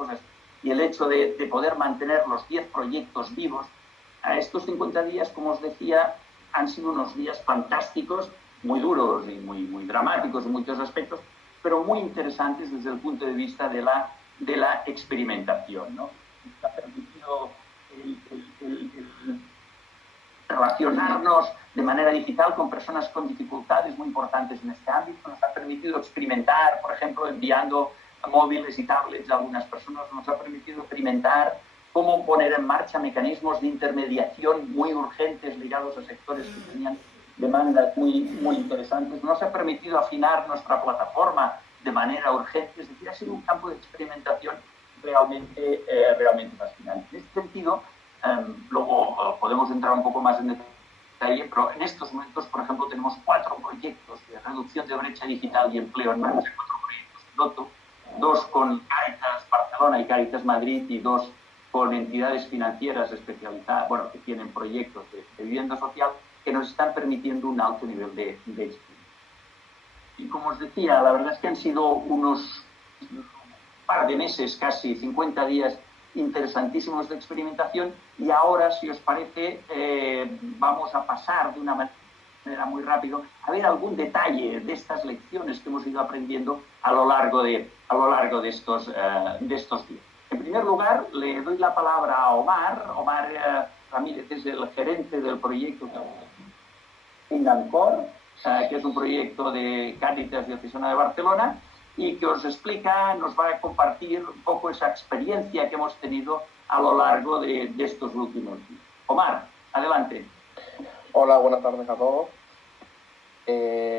cosas, y el hecho de poder mantener los 10 proyectos vivos, a estos 50 días, como os decía, han sido unos días fantásticos, muy duros y muy dramáticos en muchos aspectos, pero muy interesantes desde el punto de vista de la experimentación, ¿no? Nos ha permitido el relacionarnos de manera digital con personas con dificultades muy importantes en este ámbito, nos ha permitido experimentar, por ejemplo, enviando móviles y tablets a algunas personas, nos ha permitido experimentar cómo poner en marcha mecanismos de intermediación muy urgentes ligados a sectores que tenían demandas muy interesantes, nos ha permitido afinar nuestra plataforma de manera urgente, es decir, ha sido un campo de experimentación realmente fascinante. En este sentido, luego podemos entrar un poco más en detalle, pero en estos momentos, por ejemplo, tenemos 4 proyectos de reducción de brecha digital y empleo en marcha, 4 proyectos piloto, 2 con Cáritas Barcelona y Cáritas Madrid y 2 con entidades financieras especializadas, bueno, que tienen proyectos de vivienda social, que nos están permitiendo un alto nivel de experiencia. Y como os decía, la verdad es que han sido unos par de meses, casi 50 días interesantísimos de experimentación, y ahora, si os parece, vamos a pasar de una manera muy rápido a ver algún detalle de estas lecciones que hemos ido aprendiendo a lo largo de estos días. En primer lugar, le doy la palabra a Omar Ramírez es el gerente del proyecto Financor, que es un proyecto de Cáritas Diocesana de Barcelona, y que os explica, nos va a compartir un poco esa experiencia que hemos tenido a lo largo de estos últimos días. Omar, adelante. Hola, buenas tardes a todos.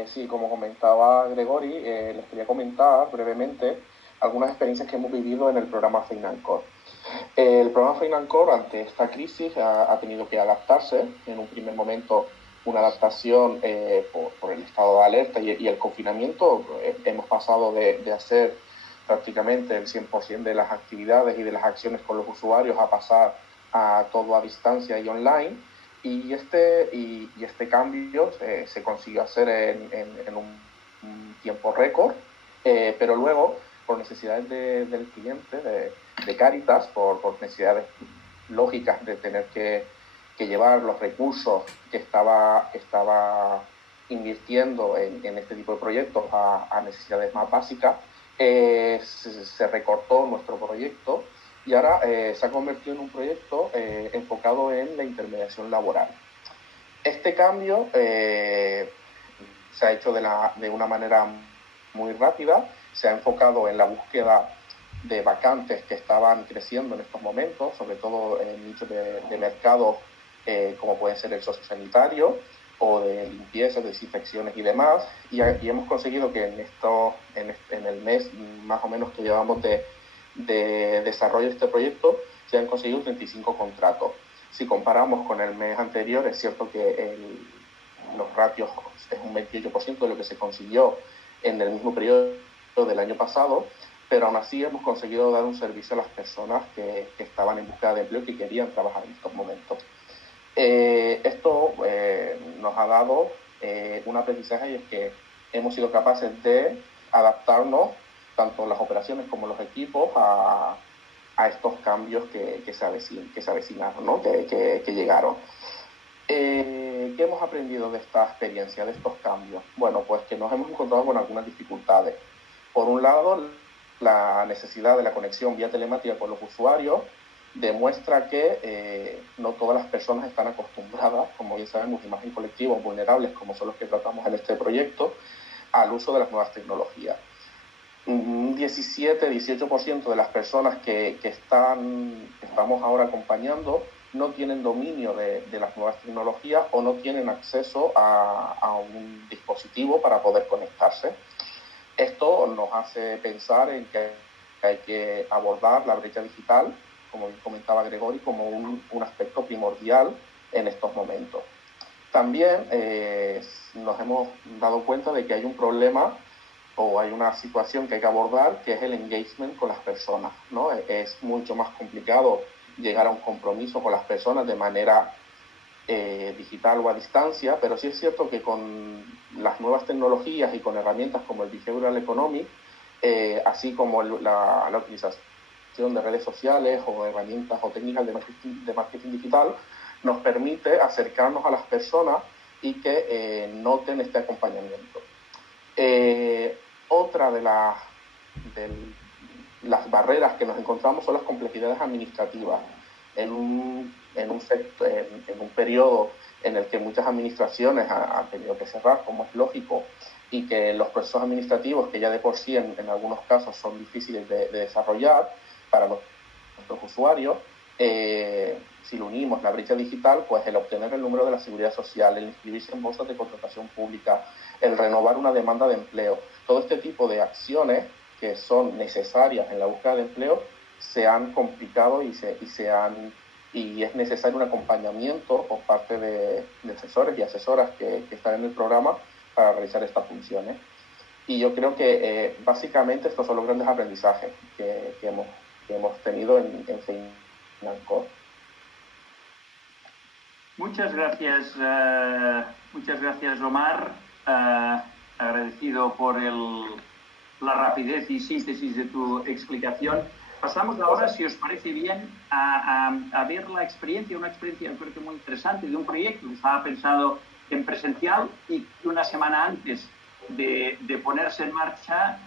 Sí, como comentaba Gregory, les quería comentar brevemente algunas experiencias que hemos vivido en el programa Financor. El programa Financor, ante esta crisis, ha tenido que adaptarse. En un primer momento, una adaptación por el estado de alerta y el confinamiento. Hemos pasado de hacer prácticamente el 100% de las actividades y de las acciones con los usuarios a pasar a todo a distancia y online. Y este cambio se consiguió hacer en un tiempo récord, pero luego, por necesidades del cliente, de Cáritas, por necesidades lógicas de tener que llevar los recursos que estaba invirtiendo en este tipo de proyectos a necesidades más básicas, se recortó nuestro proyecto y ahora se ha convertido en un proyecto enfocado en la intermediación laboral. Este cambio se ha hecho de una manera muy rápida, se ha enfocado en la búsqueda de vacantes que estaban creciendo en estos momentos, sobre todo en nichos de mercado como puede ser el sociosanitario o de limpieza, desinfecciones y demás, y hemos conseguido que en el mes más o menos que llevamos de desarrollo de este proyecto se han conseguido 35 contratos. Si comparamos con el mes anterior, es cierto que los ratios es un 28% de lo que se consiguió en el mismo periodo del año pasado, pero aún así hemos conseguido dar un servicio a las personas que estaban en búsqueda de empleo y que querían trabajar en estos momentos. Esto nos ha dado un aprendizaje, y es que hemos sido capaces de adaptarnos, tanto las operaciones como los equipos, a estos cambios que se avecinaron, ¿no? que llegaron. ¿Qué hemos aprendido de esta experiencia, de estos cambios? Bueno, pues que nos hemos encontrado con algunas dificultades. Por un lado, la necesidad de la conexión vía telemática con los usuarios demuestra que no todas las personas están acostumbradas, como bien sabemos, y más en colectivos vulnerables, como son los que tratamos en este proyecto, al uso de las nuevas tecnologías. Un 17-18% de las personas que estamos ahora acompañando no tienen dominio de las nuevas tecnologías o no tienen acceso a un dispositivo para poder conectarse. Esto nos hace pensar en que hay que abordar la brecha digital, como comentaba Gregory, como un aspecto primordial en estos momentos. También nos hemos dado cuenta de que hay un problema o hay una situación que hay que abordar, que es el engagement con las personas, ¿no? Es mucho más complicado llegar a un compromiso con las personas de manera digital o a distancia, pero sí es cierto que con las nuevas tecnologías y con herramientas como el Behavioral Economics, así como la utilización de redes sociales o herramientas o técnicas de marketing digital nos permite acercarnos a las personas y que noten este acompañamiento. Otra de las barreras que nos encontramos son las complejidades administrativas. En un periodo en el que muchas administraciones han tenido que cerrar, como es lógico, y que los procesos administrativos, que ya de por sí en algunos casos son difíciles de desarrollar para nuestros usuarios, si lo unimos la brecha digital, pues el obtener el número de la seguridad social, el inscribirse en bolsas de contratación pública, el renovar una demanda de empleo, todo este tipo de acciones que son necesarias en la búsqueda de empleo se han complicado y es necesario un acompañamiento por parte de asesores y asesoras que están en el programa para realizar estas funciones. Y yo creo que básicamente estos son los grandes aprendizajes que hemos tenido en FEINANCOR. Muchas gracias, Omar. Agradecido por la rapidez y síntesis de tu explicación. Pasamos ahora, si os parece bien, a ver una experiencia creo que muy interesante de un proyecto que estaba pensado en presencial y una semana antes de ponerse en marcha,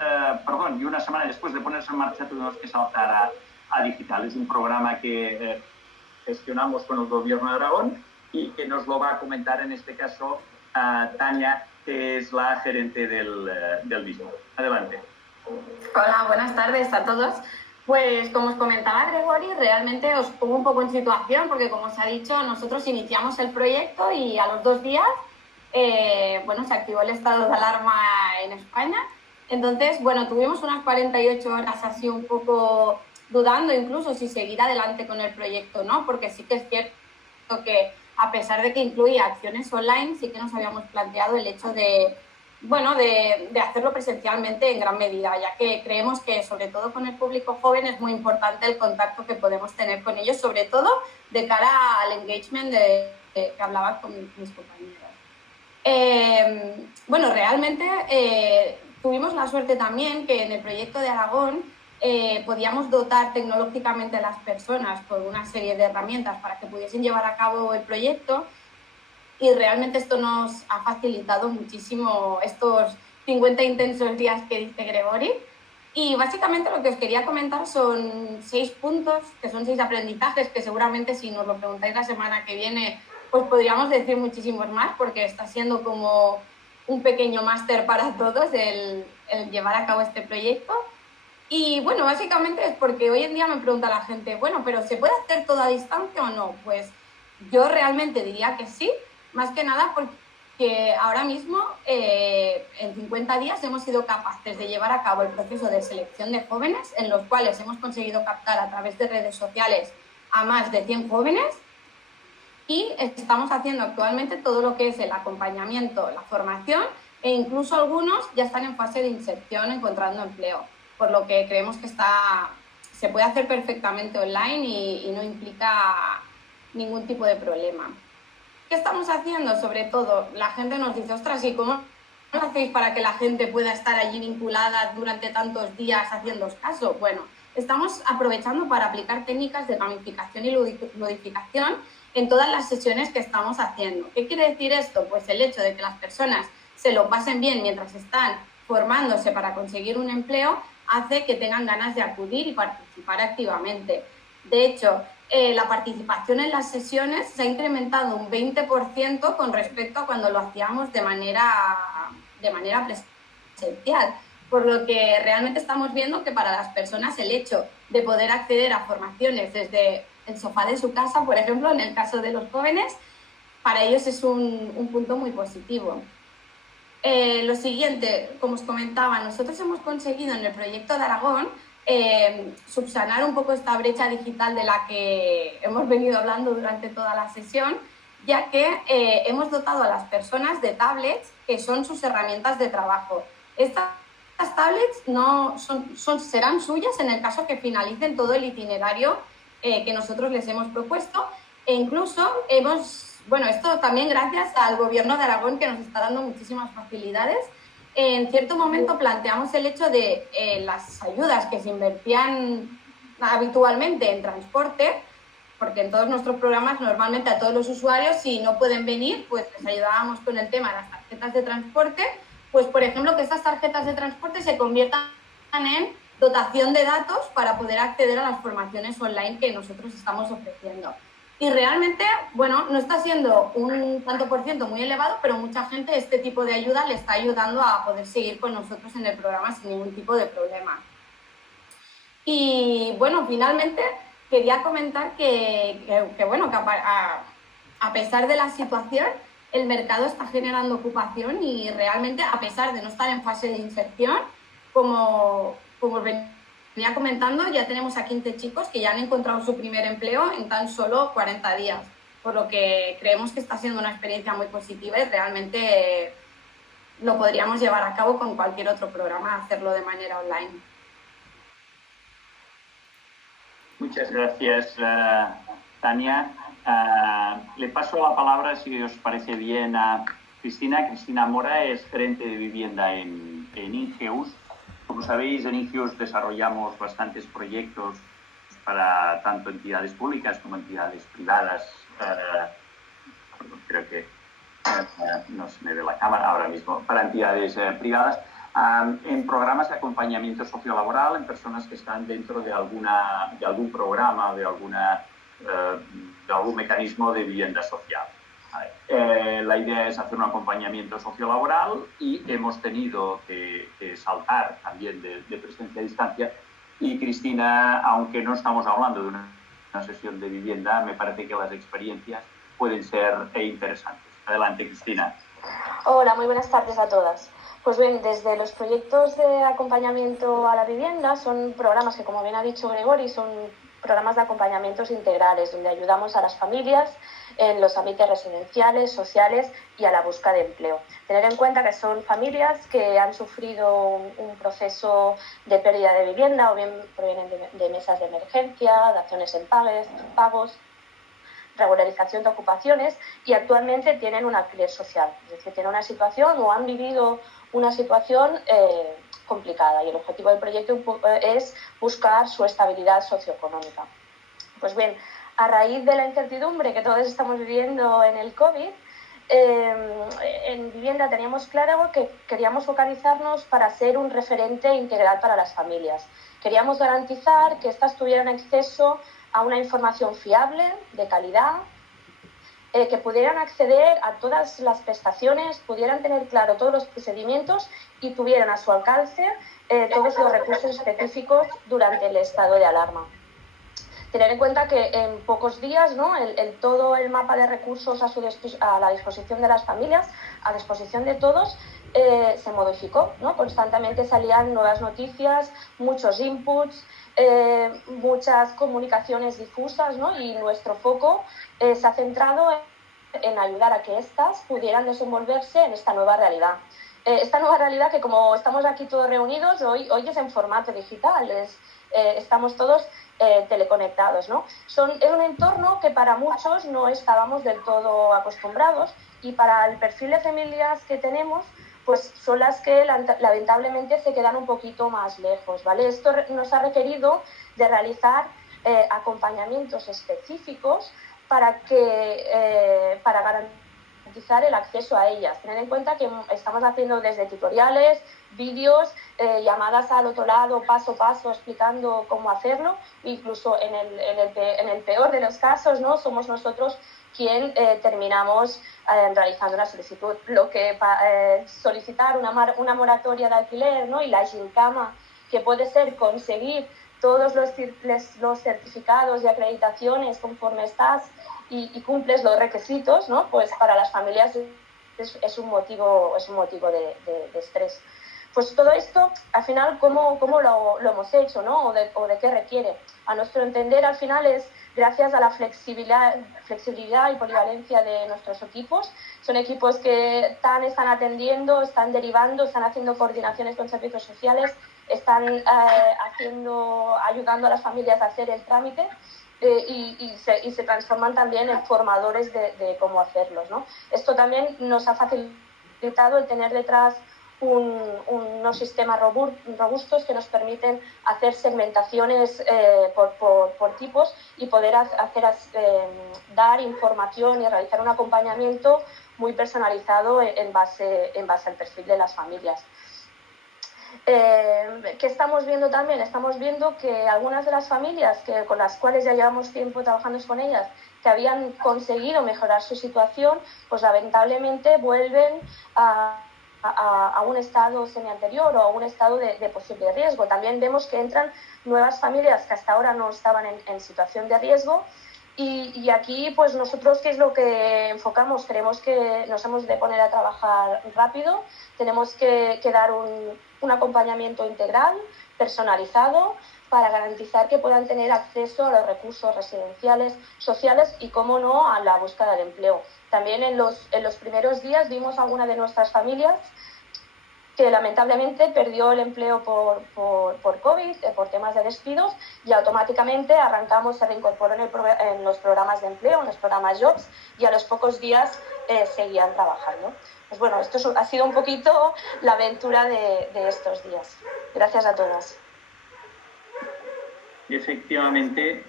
y una semana después de ponerse en marcha tuvimos que saltar a digital. Es un programa que gestionamos con el Gobierno de Aragón y que nos lo va a comentar en este caso Tania, que es la gerente del mismo. Adelante. Hola, buenas tardes a todos. Pues como os comentaba Gregori, realmente os pongo un poco en situación porque, como os ha dicho, nosotros iniciamos el proyecto y a los 2 días se activó el estado de alarma en España. Entonces, tuvimos unas 48 horas así un poco dudando incluso si seguir adelante con el proyecto o no, porque sí que es cierto que a pesar de que incluía acciones online, sí que nos habíamos planteado el hecho de hacerlo presencialmente en gran medida, ya que creemos que, sobre todo con el público joven, es muy importante el contacto que podemos tener con ellos, sobre todo de cara al engagement que hablaba con mis compañeros. Realmente tuvimos la suerte también que en el proyecto de Aragón podíamos dotar tecnológicamente a las personas con una serie de herramientas para que pudiesen llevar a cabo el proyecto. Y realmente esto nos ha facilitado muchísimo estos 50 intensos días que dice Gregori. Y básicamente lo que os quería comentar son 6 puntos, que son 6 aprendizajes, que seguramente si nos lo preguntáis la semana que viene, pues podríamos decir muchísimos más, porque está siendo como un pequeño máster para todos el llevar a cabo este proyecto. Y básicamente es porque hoy en día me pregunta la gente, pero ¿se puede hacer todo a distancia o no? Pues yo realmente diría que sí. Más que nada porque ahora mismo, en 50 días, hemos sido capaces de llevar a cabo el proceso de selección de jóvenes, en los cuales hemos conseguido captar a través de redes sociales a más de 100 jóvenes, y estamos haciendo actualmente todo lo que es el acompañamiento, la formación, e incluso algunos ya están en fase de inserción encontrando empleo, por lo que creemos que se puede hacer perfectamente online y no implica ningún tipo de problema. ¿Qué estamos haciendo? Sobre todo, la gente nos dice, ostras, ¿y cómo lo hacéis para que la gente pueda estar allí vinculada durante tantos días haciéndoos caso? Estamos aprovechando para aplicar técnicas de gamificación y ludificación en todas las sesiones que estamos haciendo. ¿Qué quiere decir esto? Pues el hecho de que las personas se lo pasen bien mientras están formándose para conseguir un empleo hace que tengan ganas de acudir y participar activamente. De hecho, la participación en las sesiones se ha incrementado un 20% con respecto a cuando lo hacíamos de manera presencial, por lo que realmente estamos viendo que para las personas el hecho de poder acceder a formaciones desde el sofá de su casa, por ejemplo, en el caso de los jóvenes, para ellos es un punto muy positivo. Lo siguiente, como os comentaba, nosotros hemos conseguido en el proyecto de Aragón subsanar un poco esta brecha digital de la que hemos venido hablando durante toda la sesión, ya que hemos dotado a las personas de tablets que son sus herramientas de trabajo. Estas tablets serán suyas en el caso que finalicen todo el itinerario que nosotros les hemos propuesto, e incluso esto también gracias al Gobierno de Aragón, que nos está dando muchísimas facilidades. En cierto momento planteamos el hecho de las ayudas que se invertían habitualmente en transporte, porque en todos nuestros programas normalmente a todos los usuarios, si no pueden venir, pues les ayudábamos con el tema de las tarjetas de transporte, pues por ejemplo que estas tarjetas de transporte se conviertan en dotación de datos para poder acceder a las formaciones online que nosotros estamos ofreciendo. Y realmente, bueno, no está siendo un tanto por ciento muy elevado, pero mucha gente este tipo de ayuda le está ayudando a poder seguir con nosotros en el programa sin ningún tipo de problema. Y bueno, finalmente quería comentar que a pesar de la situación, el mercado está generando ocupación y realmente, a pesar de no estar en fase de inserción, como venía comentando, ya tenemos a 15 chicos que ya han encontrado su primer empleo en tan solo 40 días, por lo que creemos que está siendo una experiencia muy positiva y realmente lo podríamos llevar a cabo con cualquier otro programa, hacerlo de manera online. Muchas gracias, Tania. Le paso la palabra, si os parece bien, a Cristina. Cristina Mora es gerente de vivienda en Ingeus. Como sabéis, en Ingeus desarrollamos bastantes proyectos para tanto entidades públicas como entidades privadas. Creo que no se me ve la cámara ahora mismo. Para entidades privadas. En programas de acompañamiento sociolaboral en personas que están dentro de algún programa, de algún mecanismo de vivienda social. La idea es hacer un acompañamiento sociolaboral y hemos tenido que saltar también de presencia a distancia. Y Cristina, aunque no estamos hablando de una sesión de vivienda, me parece que las experiencias pueden ser interesantes. Adelante, Cristina. Hola, muy buenas tardes a todas. Pues bien, desde los proyectos de acompañamiento a la vivienda son programas que, como bien ha dicho Gregori, son programas de acompañamientos integrales, donde ayudamos a las familias en los ámbitos residenciales, sociales y a la búsqueda de empleo. Tener en cuenta que son familias que han sufrido un proceso de pérdida de vivienda o bien provienen de mesas de emergencia, daciones en pagos, regularización de ocupaciones y actualmente tienen un alquiler social, es decir, tienen una situación o han vivido una situación complicada y el objetivo del proyecto es buscar su estabilidad socioeconómica. Pues bien, a raíz de la incertidumbre que todos estamos viviendo en el COVID, en vivienda teníamos claro que queríamos focalizarnos para ser un referente integral para las familias. Queríamos garantizar que éstas tuvieran acceso a una información fiable, de calidad, que pudieran acceder a todas las prestaciones, pudieran tener claro todos los procedimientos y tuvieran a su alcance todos los recursos específicos durante el estado de alarma. Tener en cuenta que en pocos días, ¿no? todo el mapa de recursos a la disposición de las familias, a disposición de todos, se modificó, ¿no? Constantemente salían nuevas noticias, muchos inputs, muchas comunicaciones difusas, ¿no? Y nuestro foco se ha centrado en ayudar a que éstas pudieran desenvolverse en esta nueva realidad. Esta nueva realidad que, como estamos aquí todos reunidos, hoy es en formato digital, estamos todos teleconectados, ¿no? Es un entorno que para muchos no estábamos del todo acostumbrados y para el perfil de familias que tenemos, pues son las que lamentablemente se quedan un poquito más lejos, ¿vale? Esto nos ha requerido de realizar acompañamientos específicos para garantizar el acceso a ellas. Tener en cuenta que estamos haciendo desde tutoriales, vídeos, llamadas al otro lado, paso a paso, explicando cómo hacerlo. Incluso en el peor de los casos, ¿no? Somos nosotros quien terminamos realizando una solicitud. Lo que solicitar una moratoria de alquiler, ¿no? Y la gincama, que puede ser conseguir todos los certificados y acreditaciones conforme estás y cumples los requisitos, ¿no? Pues para las familias es un motivo de estrés. Pues todo esto, al final, ¿cómo lo hemos hecho, ¿no? O de qué requiere. A nuestro entender, al final, es gracias a la flexibilidad y polivalencia de nuestros equipos. Son equipos que están atendiendo, están derivando, están haciendo coordinaciones con servicios sociales, están ayudando a las familias a hacer el trámite y se transforman también en formadores de cómo hacerlos, ¿no? Esto también nos ha facilitado el tener detrás unos sistemas robustos que nos permiten hacer segmentaciones por tipos y poder dar información y realizar un acompañamiento muy personalizado en base al perfil de las familias. ¿Qué estamos viendo también? Estamos viendo que algunas de las familias con las cuales ya llevamos tiempo trabajando con ellas, que habían conseguido mejorar su situación, pues lamentablemente vuelven a un estado semianterior o a un estado de posible riesgo. También vemos que entran nuevas familias que hasta ahora no estaban en situación de riesgo y aquí pues nosotros, ¿qué es lo que enfocamos? Creemos que nos hemos de poner a trabajar rápido, tenemos que dar un acompañamiento integral, personalizado, para garantizar que puedan tener acceso a los recursos residenciales, sociales y, cómo no, a la búsqueda de empleo. También en los primeros días vimos a alguna de nuestras familias que lamentablemente perdió el empleo por COVID, por temas de despidos, y automáticamente arrancamos, se reincorporó en los programas de empleo, en los programas Jobs, y a los pocos días seguían trabajando. Pues bueno, esto ha sido un poquito la aventura de estos días. Gracias a todas. Efectivamente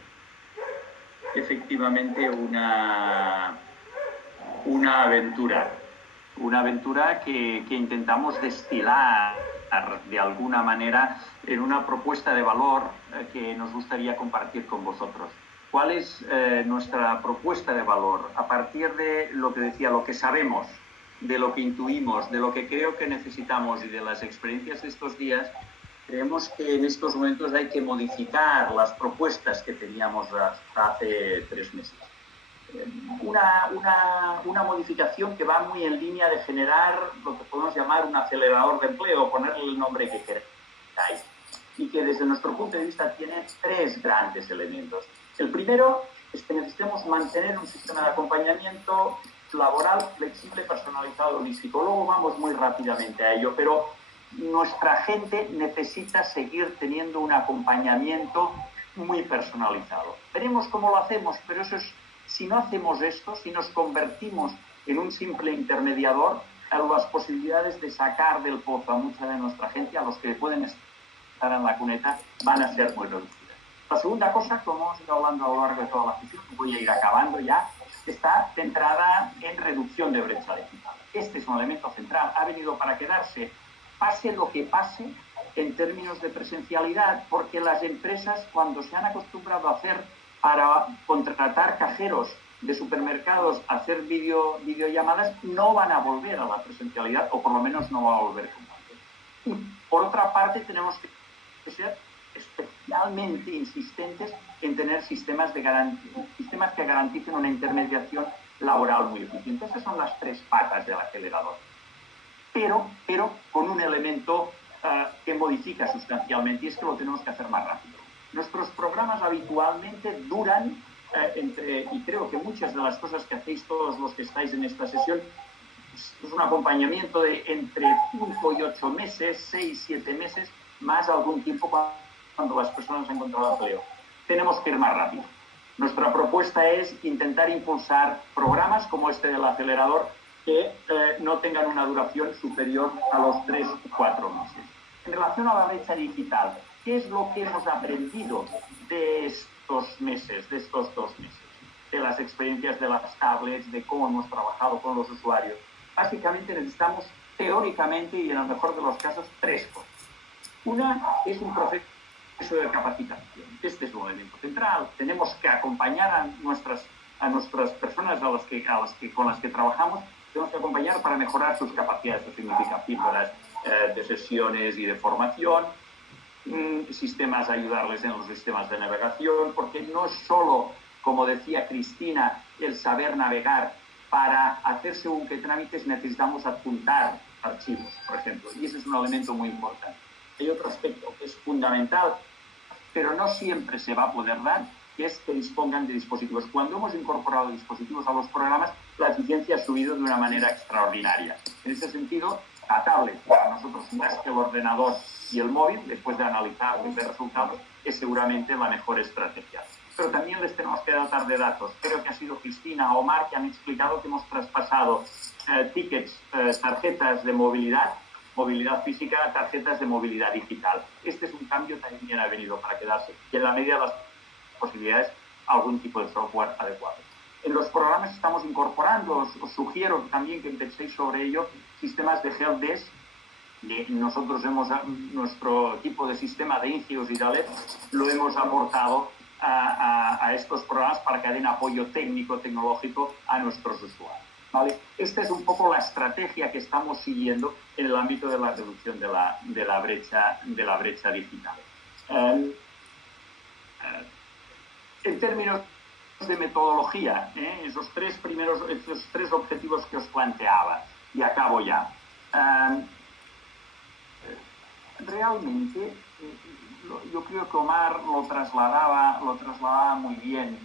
una aventura que intentamos destilar de alguna manera en una propuesta de valor que nos gustaría compartir con vosotros. ¿Cuál es nuestra propuesta de valor? A partir de lo que decía, lo que sabemos, de lo que intuimos, de lo que creo que necesitamos y de las experiencias de estos días, creemos que en estos momentos hay que modificar las propuestas que teníamos hasta hace 3 meses. Una modificación que va muy en línea de generar lo que podemos llamar un acelerador de empleo, ponerle el nombre que queráis, y que desde nuestro punto de vista tiene 3 grandes elementos. El primero es que necesitamos mantener un sistema de acompañamiento laboral, flexible, personalizado, holístico. Luego vamos muy rápidamente a ello, pero nuestra gente necesita seguir teniendo un acompañamiento muy personalizado. Veremos cómo lo hacemos, pero eso es, si no hacemos esto, si nos convertimos en un simple intermediador, las posibilidades de sacar del pozo a mucha de nuestra gente, a los que pueden estar en la cuneta, van a ser muy reducidas. La segunda cosa, como hemos ido hablando a lo largo de toda la sesión, voy a ir acabando ya, está centrada en reducción de brecha digital. Este es un elemento central, ha venido para quedarse, pase lo que pase en términos de presencialidad, porque las empresas, cuando se han acostumbrado a hacer para contratar cajeros de supermercados, hacer videollamadas, no van a volver a la presencialidad, o por lo menos no va a volver como antes. Y por otra parte, tenemos que ser especialmente insistentes en tener sistemas que garanticen una intermediación laboral muy eficiente. Esas son las 3 patas del acelerador. Pero con un elemento que modifica sustancialmente, y es que lo tenemos que hacer más rápido. Nuestros programas habitualmente duran y creo que muchas de las cosas que hacéis todos los que estáis en esta sesión es un acompañamiento de entre 5 y 8 meses, 6, 7 meses, más algún tiempo cuando las personas han encontrado empleo. Tenemos que ir más rápido. Nuestra propuesta es intentar impulsar programas como este del acelerador que no tengan una duración superior a los 3 o 4 meses. En relación a la brecha digital, ¿qué es lo que hemos aprendido de estos meses, de estos 2 meses? De las experiencias de las tablets, de cómo hemos trabajado con los usuarios. Básicamente necesitamos, teóricamente y en el mejor de los casos, 3 cosas. Una es un proceso de capacitación. Este es un elemento central. Tenemos que acompañar a nuestras personas con las que trabajamos, tenemos que acompañar para mejorar sus capacidades. Eso significa píldoras de sesiones y de formación, sistemas, ayudarles en los sistemas de navegación, porque no es solo, como decía Cristina, el saber navegar. Para hacer según qué trámites necesitamos adjuntar archivos, por ejemplo, y ese es un elemento muy importante. Hay otro aspecto que es fundamental, pero no siempre se va a poder dar, que es que dispongan de dispositivos. Cuando hemos incorporado dispositivos a los programas, la eficiencia ha subido de una manera extraordinaria. En ese sentido, la tablet, para nosotros, más que el ordenador y el móvil, después de analizar y ver resultados, es seguramente la mejor estrategia. Pero también les tenemos que dotar de datos. Creo que ha sido Cristina o Omar que han explicado que hemos traspasado tickets, tarjetas de movilidad movilidad física a tarjetas de movilidad digital. Este es un cambio que también ha venido para quedarse y en la medida de las posibilidades algún tipo de software adecuado. En los programas estamos incorporando, os sugiero también que penséis sobre ello, sistemas de helpdesk. Nosotros nuestro tipo de sistema de Ingios y Dalep lo hemos aportado a estos programas para que den apoyo técnico, tecnológico a nuestros usuarios. ¿Vale? Esta es un poco la estrategia que estamos siguiendo en el ámbito de la reducción de la brecha digital. En términos de metodología, esos tres objetivos que os planteaba, y acabo ya. Realmente, yo creo que Omar lo trasladaba muy bien.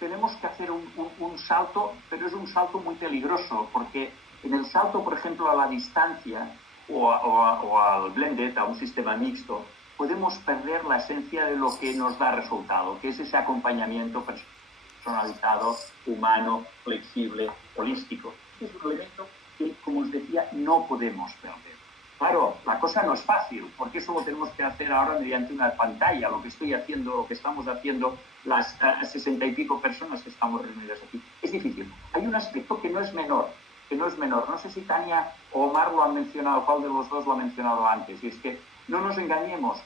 Tenemos que hacer un salto, pero es un salto muy peligroso, porque en el salto, por ejemplo, a la distancia o al blended, a un sistema mixto, podemos perder la esencia de lo que nos da resultado, que es ese acompañamiento personalizado, humano, flexible, holístico. Es un elemento que, como os decía, no podemos perder. Claro, la cosa no es fácil, porque eso lo tenemos que hacer ahora mediante una pantalla, lo que estamos haciendo las 60 y pico personas que estamos reunidas aquí. Es difícil. Hay un aspecto que no es menor. No sé si Tania o Omar lo han mencionado, cuál de los dos lo ha mencionado antes, y es que no nos engañemos.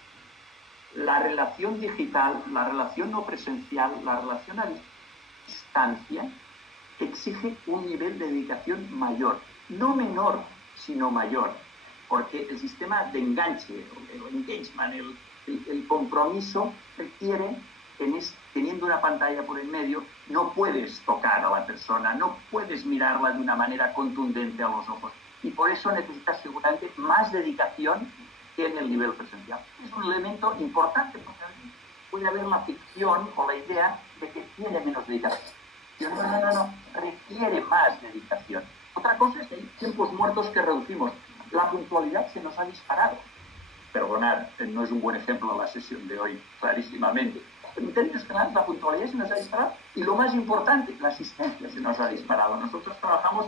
La relación digital, la relación no presencial, la relación a distancia, exige un nivel de dedicación mayor. No menor, sino mayor. Porque el sistema de enganche, el engagement, el compromiso requiere, teniendo una pantalla por en medio, no puedes tocar a la persona, no puedes mirarla de una manera contundente a los ojos. Y por eso necesitas seguramente más dedicación que en el nivel presencial. Es un elemento importante, porque puede haber la ficción o la idea de que tiene menos dedicación. No, requiere más dedicación. Otra cosa es que hay tiempos muertos que reducimos. La puntualidad se nos ha disparado. Perdonad, no es un buen ejemplo la sesión de hoy, clarísimamente. En términos generales, la puntualidad se nos ha disparado y lo más importante, la asistencia se nos ha disparado. Nosotros trabajamos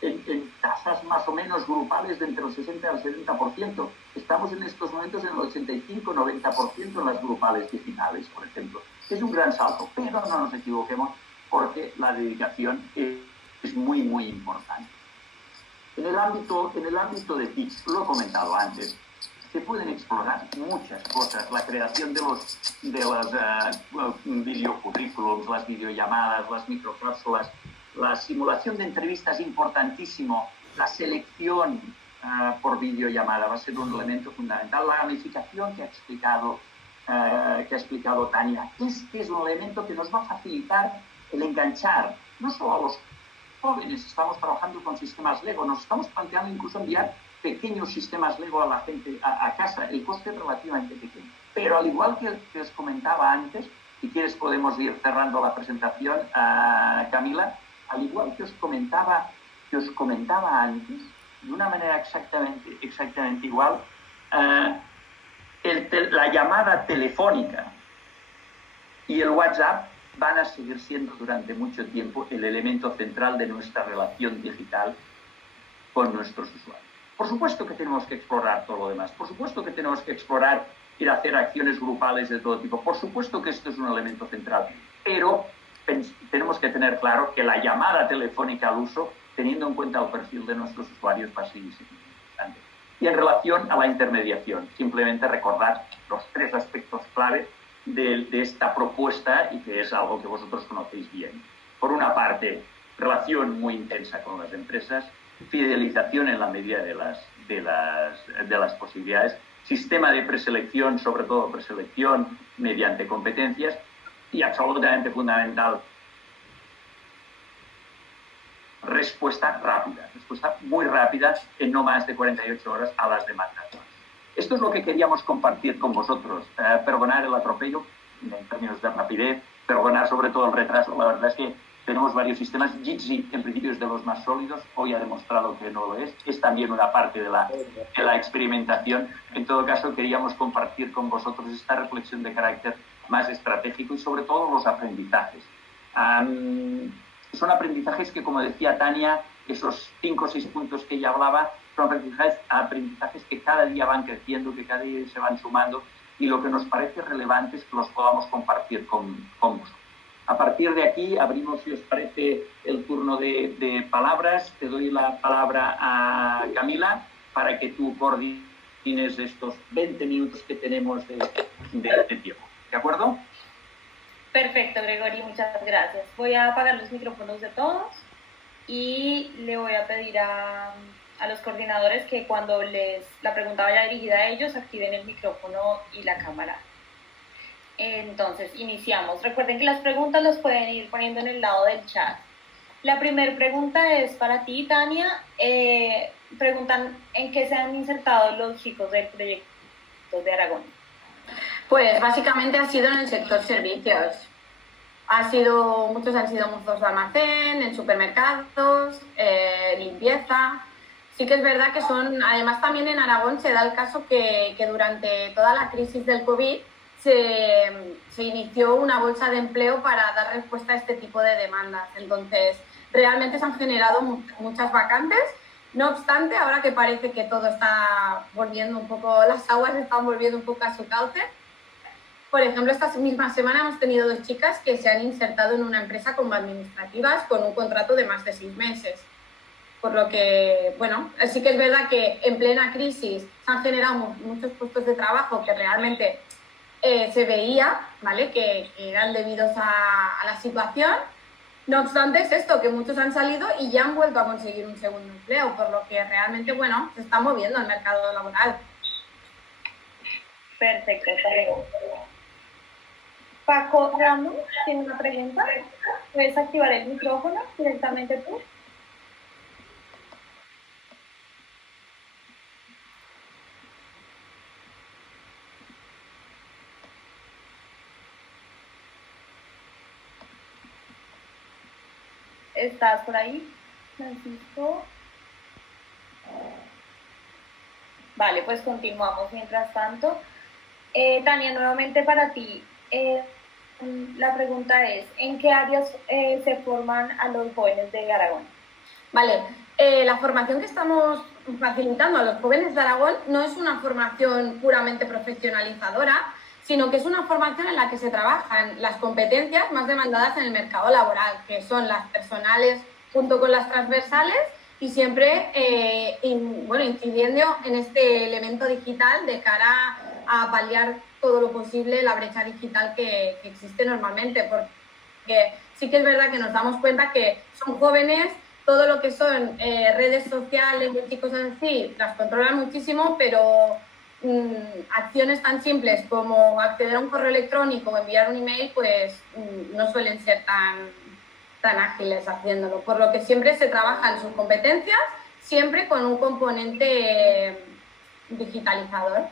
en tasas más o menos grupales de entre el 60 y el 70%. Estamos en estos momentos en el 85-90% en las grupales digitales, por ejemplo. Es un gran salto, pero no nos equivoquemos porque la dedicación es muy, muy importante. En el ámbito de TIC, lo he comentado antes, se pueden explorar muchas cosas. La creación de los videocurrículums, las videollamadas, las microcláusulas, la simulación de entrevistas importantísimo, la selección por videollamada va a ser un elemento fundamental. La gamificación que ha explicado Tania es un elemento que nos va a facilitar el enganchar no solo a los jóvenes. Estamos trabajando con sistemas Lego, nos estamos planteando incluso enviar pequeños sistemas Lego a la gente a casa. El coste es relativamente pequeño. Pero al igual que os comentaba antes, si quieres podemos ir cerrando la presentación, Camila, al igual que os comentaba antes, de una manera exactamente igual, la llamada telefónica y el WhatsApp van a seguir siendo durante mucho tiempo el elemento central de nuestra relación digital con nuestros usuarios. Por supuesto que tenemos que explorar todo lo demás, por supuesto que tenemos que explorar ir a hacer acciones grupales de todo tipo, por supuesto que esto es un elemento central, pero tenemos que tener claro que la llamada telefónica al uso, teniendo en cuenta el perfil de nuestros usuarios, va a seguir siendo importante. Y en relación a la intermediación, simplemente recordar los tres aspectos clave de esta propuesta y que es algo que vosotros conocéis bien. Por una parte, relación muy intensa con las empresas, fidelización en la medida de las posibilidades, sistema de preselección, sobre todo preselección mediante competencias y absolutamente fundamental, respuesta muy rápida en no más de 48 horas a las demandas. Esto es lo que queríamos compartir con vosotros. Perdonar el atropello en términos de rapidez, perdonar sobre todo el retraso. La verdad es que tenemos varios sistemas. Jitsi, en principio, es de los más sólidos. Hoy ha demostrado que no lo es. Es también una parte de la experimentación. En todo caso, queríamos compartir con vosotros esta reflexión de carácter más estratégico y sobre todo los aprendizajes. Son aprendizajes que, como decía Tania, esos 5 o 6 puntos que ella hablaba son aprendizajes que cada día van creciendo, que cada día se van sumando, y lo que nos parece relevante es que los podamos compartir con vosotros. A partir de aquí abrimos, si os parece, el turno de palabras. Te doy la palabra a Camila para que tú coordines estos 20 minutos que tenemos de tiempo. ¿De acuerdo? Perfecto, Gregory, muchas gracias. Voy a apagar los micrófonos de todos y le voy a pedir a los coordinadores que cuando la pregunta vaya dirigida a ellos, activen el micrófono y la cámara. Entonces, iniciamos. Recuerden que las preguntas las pueden ir poniendo en el lado del chat. La primera pregunta es para ti, Tania. Preguntan en qué se han insertado los chicos del proyecto de Aragón. Pues básicamente ha sido en el sector servicios. Muchos han sido mozos de almacén, en supermercados, limpieza. Sí que es verdad que además también en Aragón se da el caso que durante toda la crisis del COVID se inició una bolsa de empleo para dar respuesta a este tipo de demandas. Entonces, realmente se han generado muchas vacantes. No obstante, ahora que parece que todo está volviendo un poco, las aguas están volviendo un poco a su cauce. Por ejemplo, esta misma semana hemos tenido 2 chicas que se han insertado en una empresa como administrativas con un contrato de más de 6 meses. Por lo que, bueno, sí que es verdad que en plena crisis se han generado muchos puestos de trabajo que realmente se veía, ¿vale?, que eran debidos a la situación. No obstante, es esto, que muchos han salido y ya han vuelto a conseguir un segundo empleo, por lo que realmente, bueno, se está moviendo el mercado laboral. Perfecto, Paco Ramos tiene una pregunta. ¿Puedes activar el micrófono directamente tú? ¿Estás por ahí, Francisco? Vale, pues continuamos mientras tanto. Tania, nuevamente para ti. La pregunta es, ¿en qué áreas se forman a los jóvenes de Aragón? Vale, la formación que estamos facilitando a los jóvenes de Aragón no es una formación puramente profesionalizadora, sino que es una formación en la que se trabajan las competencias más demandadas en el mercado laboral, que son las personales junto con las transversales y siempre incidiendo en este elemento digital de cara a paliar todo lo posible la brecha digital que existe normalmente, porque sí que es verdad que nos damos cuenta que son jóvenes, todo lo que son redes sociales y cosas así las controlan muchísimo, pero acciones tan simples como acceder a un correo electrónico o enviar un email, pues no suelen ser tan ágiles haciéndolo, por lo que siempre se trabaja en sus competencias, siempre con un componente digitalizador.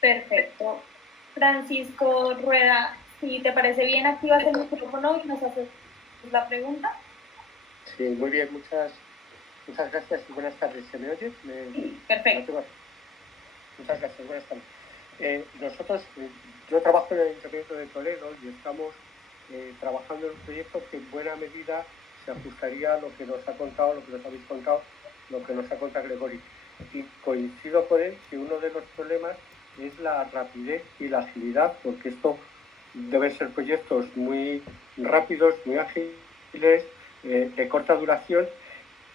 Perfecto. Francisco Rueda, si te parece bien, activas el micrófono y nos haces la pregunta. Sí, muy bien, muchas gracias y buenas tardes. ¿Se me oye? Sí, perfecto. Muchas gracias, buenas tardes. Nosotros, yo trabajo en el Ayuntamiento de Toledo y estamos trabajando en un proyecto que en buena medida se ajustaría a lo que nos ha contado, lo que nos habéis contado, lo que nos ha contado Gregory. Y coincido con él que uno de los problemas es la rapidez y la agilidad, porque esto deben ser proyectos muy rápidos, muy ágiles, de corta duración,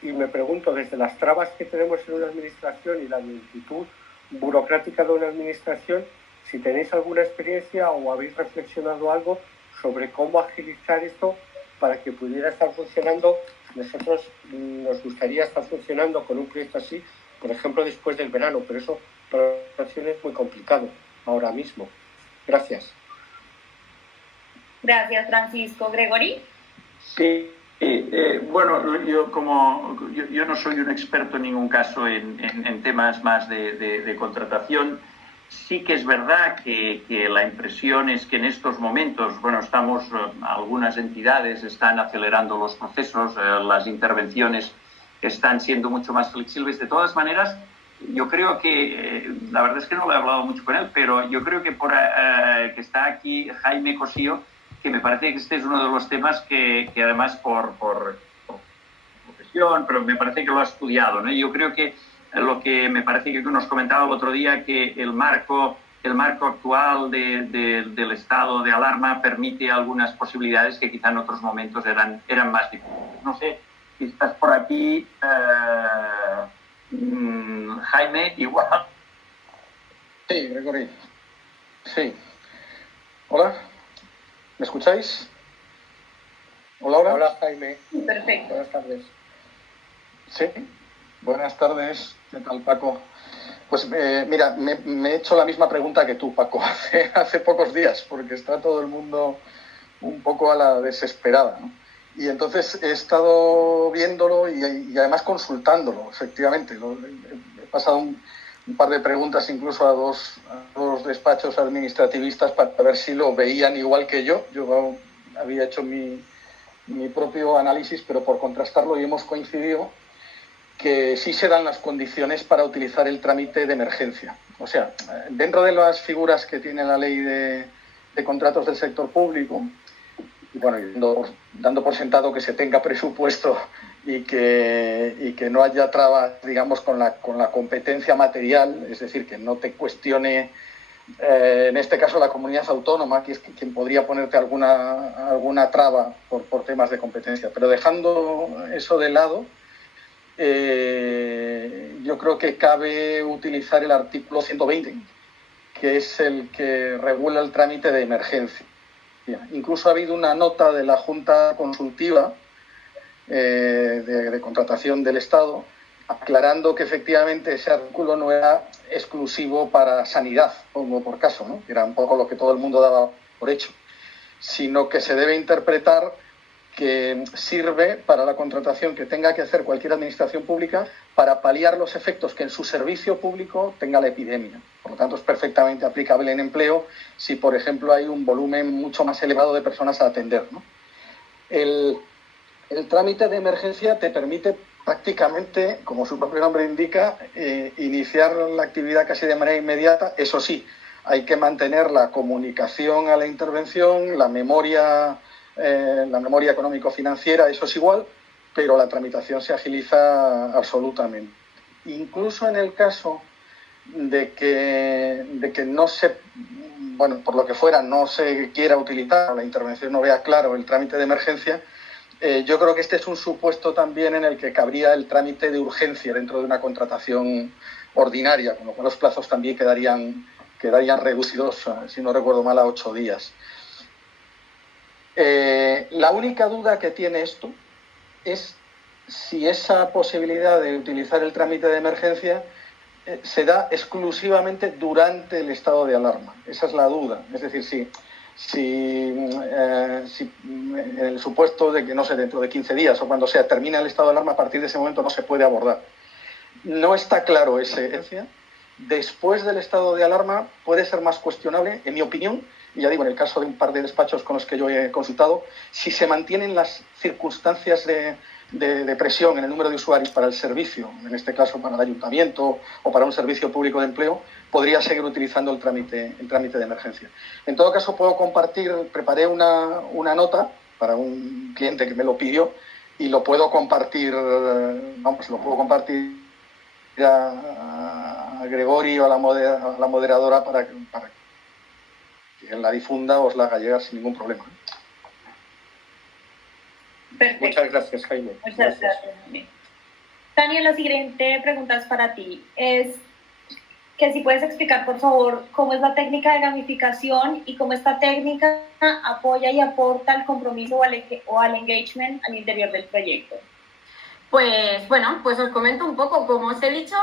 y me pregunto, desde las trabas que tenemos en una administración y la lentitud burocrática de una administración, si tenéis alguna experiencia o habéis reflexionado algo sobre cómo agilizar esto para que pudiera estar funcionando. Nosotros nos gustaría estar funcionando con un proyecto así, por ejemplo, después del verano, pero eso para la situación es muy complicado ahora mismo. Gracias. Gracias, Francisco. ¿Gregory? Sí. Bueno, yo no soy un experto en ningún caso en temas más de contratación. Sí que es verdad que la impresión es que en estos momentos, bueno, algunas entidades están acelerando los procesos, las intervenciones están siendo mucho más flexibles. De todas maneras, yo creo que, la verdad es que no lo he hablado mucho con él, pero yo creo que que está aquí Jaime Cosío, que me parece que este es uno de los temas que además por definición, pero me parece que lo ha estudiado, ¿no? Yo creo que lo que me parece que nos comentaba el otro día, que el marco actual del estado de alarma permite algunas posibilidades que quizá en otros momentos eran más difíciles. No sé si estás por aquí, Jaime, igual. Sí, Gregory. Sí. Hola, ¿me escucháis? Hola, hola. Hola, Jaime. Perfecto. Buenas tardes. Sí, buenas tardes. ¿Qué tal, Paco? Pues mira, me he hecho la misma pregunta que tú, Paco, hace pocos días, porque está todo el mundo un poco a la desesperada, ¿no? Y entonces he estado viéndolo y además consultándolo, efectivamente. He pasado un par de preguntas incluso a dos despachos administrativistas para ver si lo veían igual que yo. Yo había hecho mi propio análisis, pero por contrastarlo y hemos coincidido que sí se dan las condiciones para utilizar el trámite de emergencia. O sea, dentro de las figuras que tiene la ley de contratos del sector público, y bueno, dando por sentado que se tenga presupuesto y que no haya trabas, digamos, con la competencia material, es decir, que no te cuestione, en este caso, la comunidad autónoma, que es quien podría ponerte alguna traba por temas de competencia. Pero dejando eso de lado, yo creo que cabe utilizar el artículo 120, que es el que regula el trámite de emergencia. Incluso ha habido una nota de la Junta Consultiva de Contratación del Estado aclarando que efectivamente ese artículo no era exclusivo para sanidad, como por caso, ¿no? Era un poco lo que todo el mundo daba por hecho, sino que se debe interpretar que sirve para la contratación que tenga que hacer cualquier administración pública para paliar los efectos que en su servicio público tenga la epidemia. Por lo tanto, es perfectamente aplicable en empleo si, por ejemplo, hay un volumen mucho más elevado de personas a atender, ¿no? El trámite de emergencia te permite prácticamente, como su propio nombre indica, iniciar la actividad casi de manera inmediata. Eso sí, hay que mantener la comunicación a la intervención, la memoria económico-financiera, eso es igual, pero la tramitación se agiliza absolutamente. Incluso en el caso de que no se, bueno, por lo que fuera, no se quiera utilizar, la intervención no vea claro el trámite de emergencia, yo creo que este es un supuesto también en el que cabría el trámite de urgencia dentro de una contratación ordinaria, con lo cual los plazos también quedarían reducidos, si no recuerdo mal, a 8 días. La única duda que tiene esto es si esa posibilidad de utilizar el trámite de emergencia se da exclusivamente durante el estado de alarma. Esa es la duda. Es decir, si en el supuesto de que, no sé, dentro de 15 días o cuando sea termina el estado de alarma, a partir de ese momento no se puede abordar. No está claro esa esencia. Después del estado de alarma puede ser más cuestionable, en mi opinión, y ya digo, en el caso de un par de despachos con los que yo he consultado, si se mantienen las circunstancias de presión en el número de usuarios para el servicio, en este caso para el ayuntamiento o para un servicio público de empleo, podría seguir utilizando el trámite de emergencia. En todo caso, puedo compartir, preparé una nota para un cliente que me lo pidió y lo puedo compartir, a Gregory o a la moderadora para que la difunda o os la haga llegar sin ningún problema. Perfecto. Muchas gracias, Jaime. Muchas gracias. Tania, la siguiente pregunta es para ti. Es que si puedes explicar, por favor, cómo es la técnica de gamificación y cómo esta técnica apoya y aporta el compromiso o al engagement al interior del proyecto. Pues bueno, pues os comento un poco. Como os he dicho,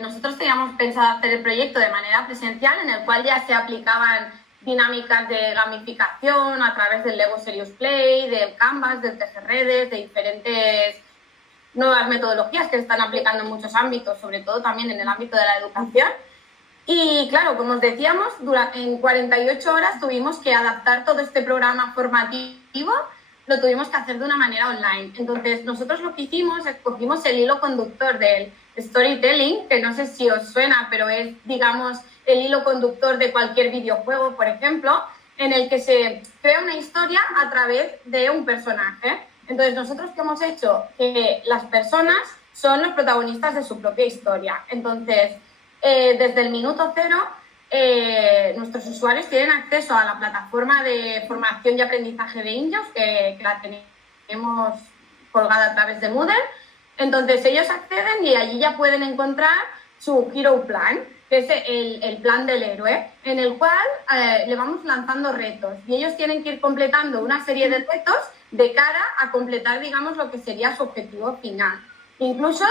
nosotros teníamos pensado hacer el proyecto de manera presencial, en el cual ya se aplicaban dinámicas de gamificación a través del Lego Serious Play, del Canvas, del Tejerredes, de diferentes nuevas metodologías que se están aplicando en muchos ámbitos, sobre todo también en el ámbito de la educación. Y claro, como os decíamos, en 48 horas tuvimos que adaptar todo este programa formativo, lo tuvimos que hacer de una manera online. Entonces, nosotros lo que hicimos es cogimos el hilo conductor del storytelling, que no sé si os suena, pero es, digamos, el hilo conductor de cualquier videojuego, por ejemplo, en el que se crea una historia a través de un personaje. Entonces, ¿nosotros qué hemos hecho? Que las personas son los protagonistas de su propia historia. Entonces, desde el minuto cero, nuestros usuarios tienen acceso a la plataforma de formación y aprendizaje de Indios, que la tenemos colgada a través de Moodle. Entonces, ellos acceden y allí ya pueden encontrar su Hero Plan, que es el plan del héroe, en el cual le vamos lanzando retos. Y ellos tienen que ir completando una serie de retos de cara a completar, digamos, lo que sería su objetivo final. Incluso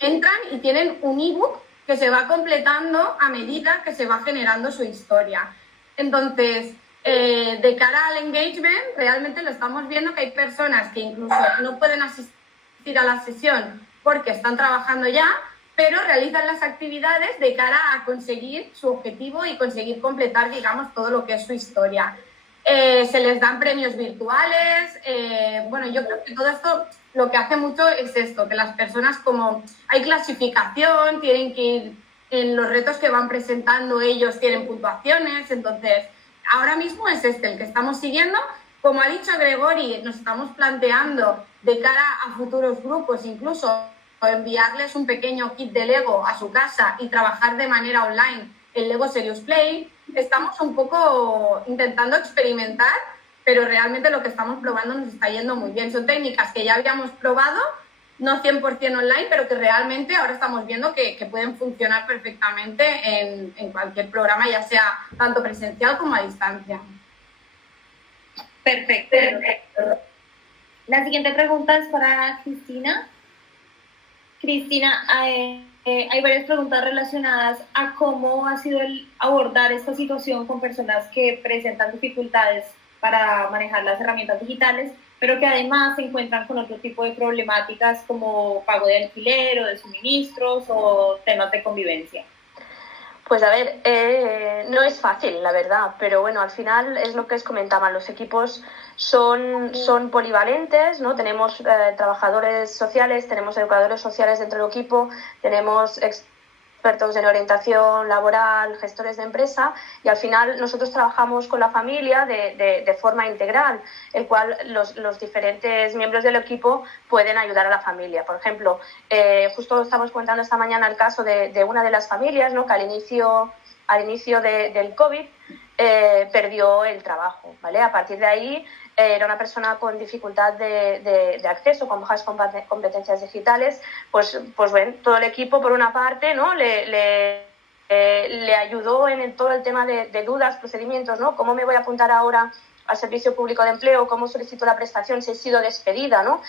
entran y tienen un ebook que se va completando a medida que se va generando su historia. Entonces, de cara al engagement, realmente lo estamos viendo que hay personas que incluso no pueden asistir a la sesión porque están trabajando ya, pero realizan las actividades de cara a conseguir su objetivo y conseguir completar, digamos, todo lo que es su historia. Se les dan premios virtuales. Bueno, yo creo que todo esto lo que hace mucho es esto, que las personas, como hay clasificación, tienen que ir en los retos que van presentando, ellos tienen puntuaciones. Entonces, ahora mismo es el que estamos siguiendo. Como ha dicho Gregori, nos estamos planteando de cara a futuros grupos, incluso enviarles un pequeño kit de Lego a su casa y trabajar de manera online el Lego Serious Play. Estamos un poco intentando experimentar, pero realmente lo que estamos probando nos está yendo muy bien. Son técnicas que ya habíamos probado, no 100% online, pero que realmente ahora estamos viendo que pueden funcionar perfectamente en cualquier programa, ya sea tanto presencial como a distancia. Perfecto. La siguiente pregunta es para Cristina. Cristina, hay varias preguntas relacionadas a cómo ha sido el abordar esta situación con personas que presentan dificultades para manejar las herramientas digitales, pero que además se encuentran con otro tipo de problemáticas como pago de alquiler o de suministros o temas de convivencia. Pues a ver, no es fácil, la verdad, pero bueno, al final es lo que os comentaba, los equipos son polivalentes, ¿no? Tenemos trabajadores sociales, tenemos educadores sociales dentro del equipo, tenemos expertos en orientación laboral, gestores de empresa, y al final nosotros trabajamos con la familia de forma integral, el cual los diferentes miembros del equipo pueden ayudar a la familia. Por ejemplo, justo estamos contando esta mañana el caso de una de las familias, ¿no? Que al inicio del COVID perdió el trabajo, ¿vale? A partir de ahí era una persona con dificultad de acceso, con bajas competencias digitales, pues bueno, todo el equipo por una parte, ¿no? le ayudó en todo el tema de dudas, procedimientos, ¿no? ¿Cómo me voy a apuntar ahora al Servicio Público de Empleo? ¿Cómo solicito la prestación si he sido despedida, ¿no?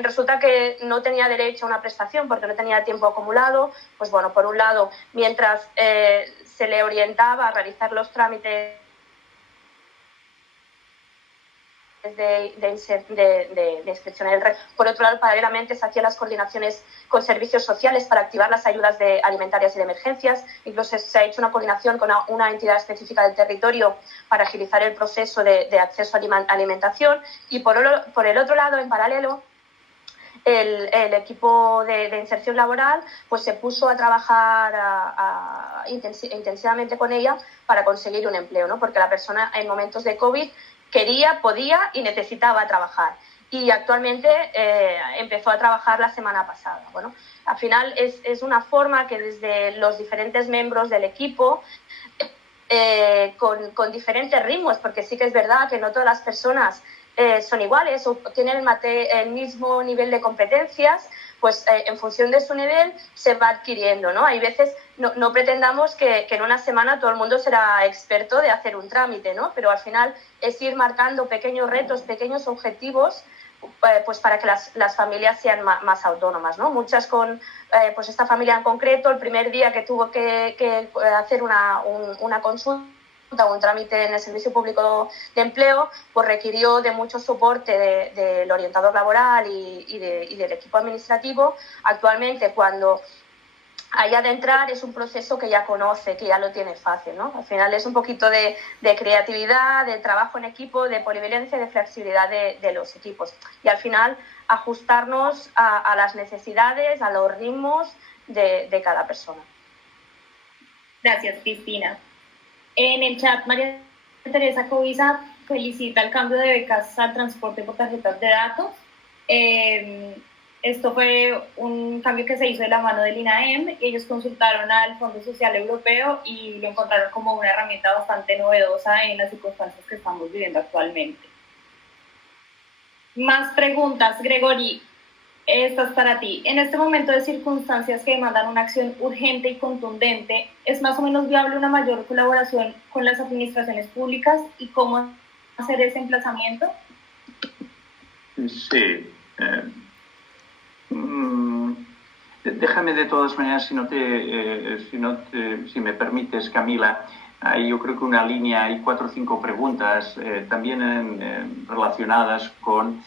Resulta que no tenía derecho a una prestación porque no tenía tiempo acumulado. Pues bueno, por un lado, mientras se le orientaba a realizar los trámites de inscripción en el REC. Por otro lado, paralelamente se hacían las coordinaciones con servicios sociales para activar las ayudas alimentarias y de emergencias. Incluso se ha hecho una coordinación con una entidad específica del territorio para agilizar el proceso de acceso a alimentación. Y por el otro lado, en paralelo, el equipo de inserción laboral pues se puso a trabajar intensivamente con ella para conseguir un empleo, ¿no? Porque la persona en momentos de COVID quería, podía y necesitaba trabajar. Y actualmente empezó a trabajar la semana pasada. Bueno, al final es una forma que desde los diferentes miembros del equipo, con diferentes ritmos, porque sí que es verdad que no todas las personas son iguales o tienen el mismo nivel de competencias, pues en función de su nivel se va adquiriendo, ¿no? Hay veces, no pretendamos que en una semana todo el mundo será experto de hacer un trámite, ¿no? Pero al final es ir marcando pequeños retos, pequeños objetivos, pues para que las familias sean más autónomas, ¿no? Muchas pues esta familia en concreto, el primer día que tuvo que hacer una consulta, un trámite en el Servicio Público de Empleo, pues requirió de mucho soporte del orientador laboral y del equipo administrativo. Actualmente, cuando haya de entrar, es un proceso que ya conoce, que ya lo tiene fácil, ¿no? Al final es un poquito de creatividad, de trabajo en equipo, de polivalencia, de flexibilidad de los equipos. Y al final ajustarnos a las necesidades, a los ritmos de cada persona. Gracias, Cristina. En el chat, María Teresa Covisa felicita el cambio de becas al transporte por tarjetas de datos Esto fue un cambio que se hizo de la mano del INAEM. Ellos consultaron al Fondo Social Europeo y lo encontraron como una herramienta bastante novedosa en las circunstancias que estamos viviendo actualmente. Más preguntas, Gregory. Esta es para ti. En este momento de circunstancias que demandan una acción urgente y contundente, ¿es más o menos viable una mayor colaboración con las administraciones públicas y cómo hacer ese emplazamiento? Sí. Déjame de todas maneras, si me permites, Camila, yo creo que una línea, hay 4 o 5 preguntas también relacionadas con,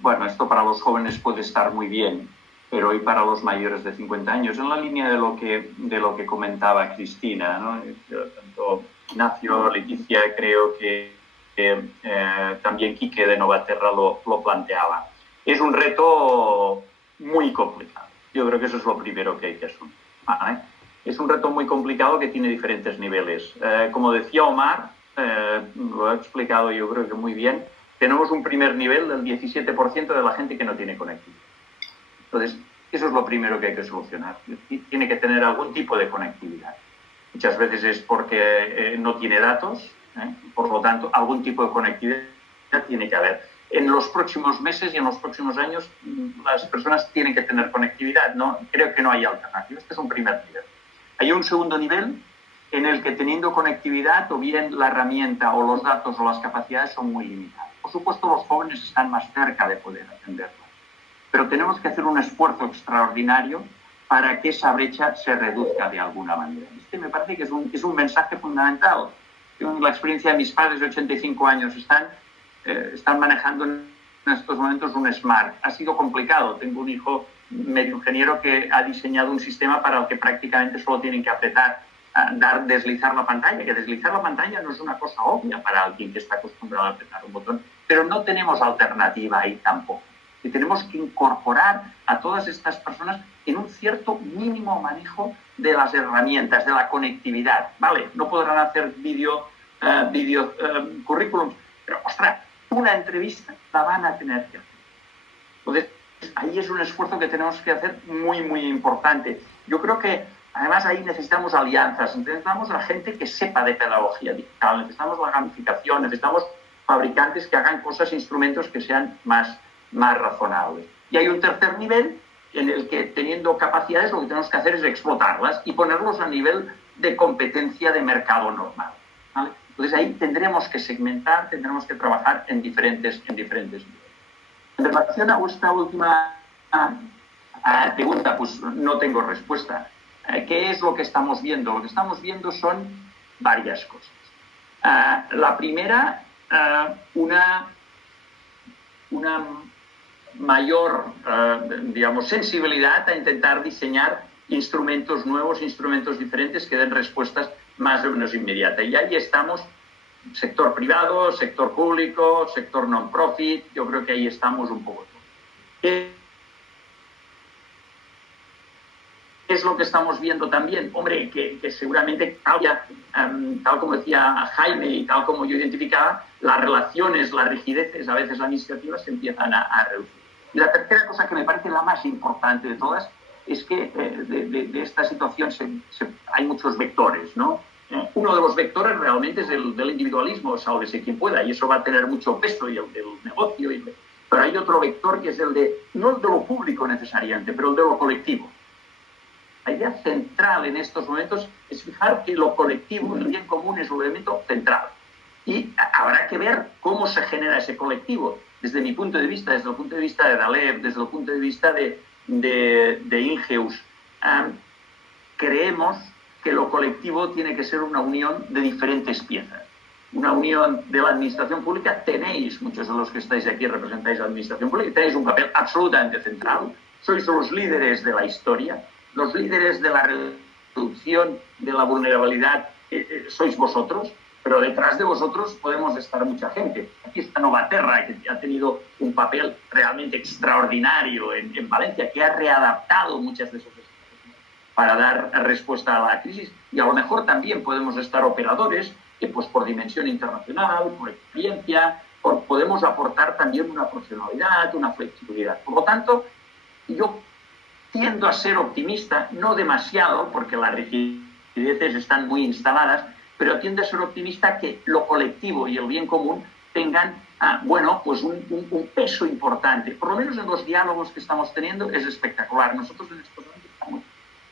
bueno, esto para los jóvenes puede estar muy bien, pero hoy para los mayores de 50 años, en la línea de lo que comentaba Cristina, ¿no? Tanto Ignacio, Leticia, creo que también Quique de Novaterra lo planteaba. Es un reto muy complicado. Yo creo que eso es lo primero que hay que asumir, ¿vale? Es un reto muy complicado que tiene diferentes niveles. Como decía Omar, lo ha explicado yo creo que muy bien, tenemos un primer nivel del 17% de la gente que no tiene conectividad. Entonces, eso es lo primero que hay que solucionar. Tiene que tener algún tipo de conectividad. Muchas veces es porque no tiene datos, por lo tanto, algún tipo de conectividad tiene que haber. En los próximos meses y en los próximos años las personas tienen que tener conectividad, ¿no? Creo que no hay alternativa. Este es un primer nivel. Hay un segundo nivel en el que teniendo conectividad o bien la herramienta o los datos o las capacidades son muy limitadas. Por supuesto, los jóvenes están más cerca de poder atenderlo, pero tenemos que hacer un esfuerzo extraordinario para que esa brecha se reduzca de alguna manera. Este me parece que es un mensaje fundamental. Yo, en la experiencia de mis padres de 85 años, están manejando en estos momentos un Smart. Ha sido complicado. Tengo un hijo medio ingeniero que ha diseñado un sistema para el que prácticamente solo tienen que apretar, deslizar la pantalla, que deslizar la pantalla no es una cosa obvia para alguien que está acostumbrado a apretar un botón, pero no tenemos alternativa ahí tampoco. Y tenemos que incorporar a todas estas personas en un cierto mínimo manejo de las herramientas, de la conectividad. Vale, no podrán hacer currículums, pero, ostras, una entrevista la van a tener que hacer. Entonces, ahí es un esfuerzo que tenemos que hacer muy, muy importante. Yo creo que, además, ahí necesitamos alianzas, necesitamos a gente que sepa de pedagogía digital, necesitamos la gamificación, necesitamos fabricantes que hagan cosas, instrumentos que sean más razonables. Y hay un tercer nivel en el que, teniendo capacidades, lo que tenemos que hacer es explotarlas y ponerlos a nivel de competencia de mercado normal, ¿vale? Entonces ahí tendremos que segmentar, tendremos que trabajar en diferentes niveles. En relación a vuestra última pregunta, pues no tengo respuesta. ¿Qué es lo que estamos viendo? Lo que estamos viendo son varias cosas. La primera, una mayor, sensibilidad a intentar diseñar instrumentos nuevos, instrumentos diferentes que den respuestas más o menos inmediatas. Y ahí estamos, sector privado, sector público, sector non-profit, yo creo que ahí estamos un poco todos. ¿Qué es lo que estamos viendo también? Hombre, que seguramente tal como decía Jaime y tal como yo identificaba, las relaciones, las rigideces, a veces administrativas, se empiezan a reducir. Y la tercera cosa que me parece la más importante de todas es que de esta situación hay muchos vectores, ¿no? Uno de los vectores realmente es el del individualismo, sálvese quien pueda, y eso va a tener mucho peso, y el del negocio. Pero hay otro vector que es el no el de lo público necesariamente, pero el de lo colectivo. La idea central en estos momentos es fijar que lo colectivo, el bien común, es un elemento central. Y habrá que ver cómo se genera ese colectivo. Desde mi punto de vista, desde el punto de vista de Daleb, desde el punto de vista de Ingeus, creemos que lo colectivo tiene que ser una unión de diferentes piezas. Una unión de la administración pública. Tenéis, muchos de los que estáis aquí representáis la administración pública, tenéis un papel absolutamente central. Sois los líderes de la historia, los líderes de la reducción de la vulnerabilidad, sois vosotros, pero detrás de vosotros podemos estar mucha gente. Aquí está Novaterra, que ha tenido un papel realmente extraordinario en Valencia, que ha readaptado muchas de esas para dar respuesta a la crisis, y a lo mejor también podemos estar operadores, pues por dimensión internacional, por experiencia, podemos aportar también una profesionalidad, una flexibilidad. Por lo tanto, yo tiendo a ser optimista, no demasiado, porque las rigideces están muy instaladas, pero tiendo a ser optimista que lo colectivo y el bien común tengan, bueno, pues un peso importante. Por lo menos en los diálogos que estamos teniendo es espectacular. Nosotros en estos momentos estamos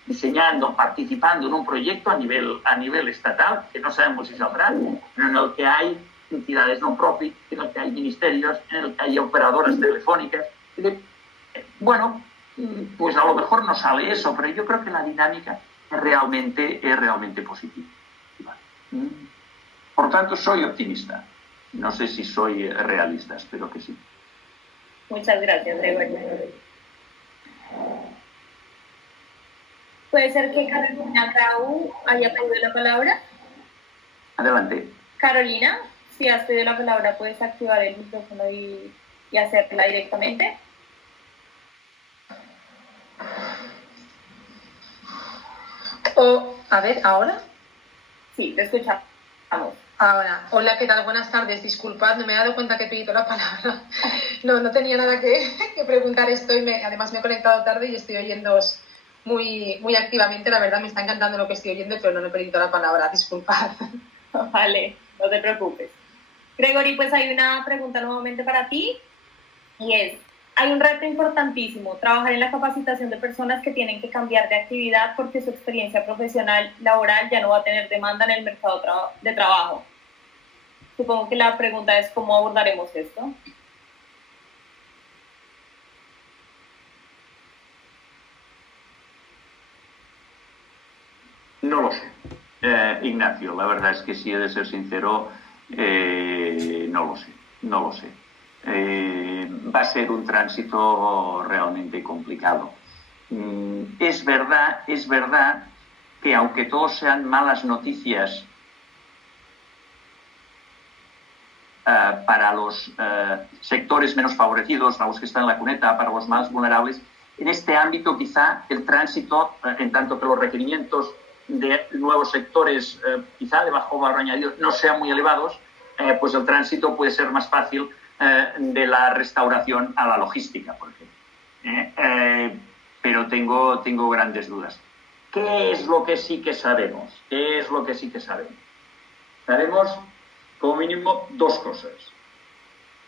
diseñando, participando en un proyecto a nivel estatal, que no sabemos si saldrá, pero en el que hay entidades non-profit, en el que hay ministerios, en el que hay operadoras telefónicas. Bueno, pues a lo mejor no sale eso, pero yo creo que la dinámica es realmente positiva. Por tanto, soy optimista. No sé si soy realista, espero que sí. Muchas gracias, Gregorio. ¿Puede ser que Carolina Grau haya pedido la palabra? Adelante. Carolina, si has pedido la palabra, puedes activar el micrófono y hacerla directamente. A ver, ¿ahora? Sí, te escuchamos. Ahora. Hola, ¿qué tal? Buenas tardes. Disculpad, no me he dado cuenta que he pedido la palabra. No tenía nada que preguntar. Además me he conectado tarde y estoy oyéndoos muy activamente. La verdad me está encantando lo que estoy oyendo, pero no he pedido la palabra. Disculpad. Vale, no te preocupes. Gregory, pues hay una pregunta nuevamente para ti y es: hay un reto importantísimo, trabajar en la capacitación de personas que tienen que cambiar de actividad porque su experiencia profesional laboral ya no va a tener demanda en el mercado de trabajo. Supongo que la pregunta es ¿cómo abordaremos esto? No lo sé, Ignacio. La verdad es que si he de ser sincero, no lo sé. Va a ser un tránsito realmente complicado. Es verdad que aunque todos sean malas noticias para los sectores menos favorecidos, para los que están en la cuneta, para los más vulnerables, en este ámbito quizá el tránsito, en tanto que los requerimientos de nuevos sectores, quizá de bajo valor añadido, no sean muy elevados, pues el tránsito puede ser más fácil de la restauración a la logística, por ejemplo. Pero tengo grandes dudas. ¿Qué es lo que sí que sabemos? Sabemos, como mínimo, dos cosas.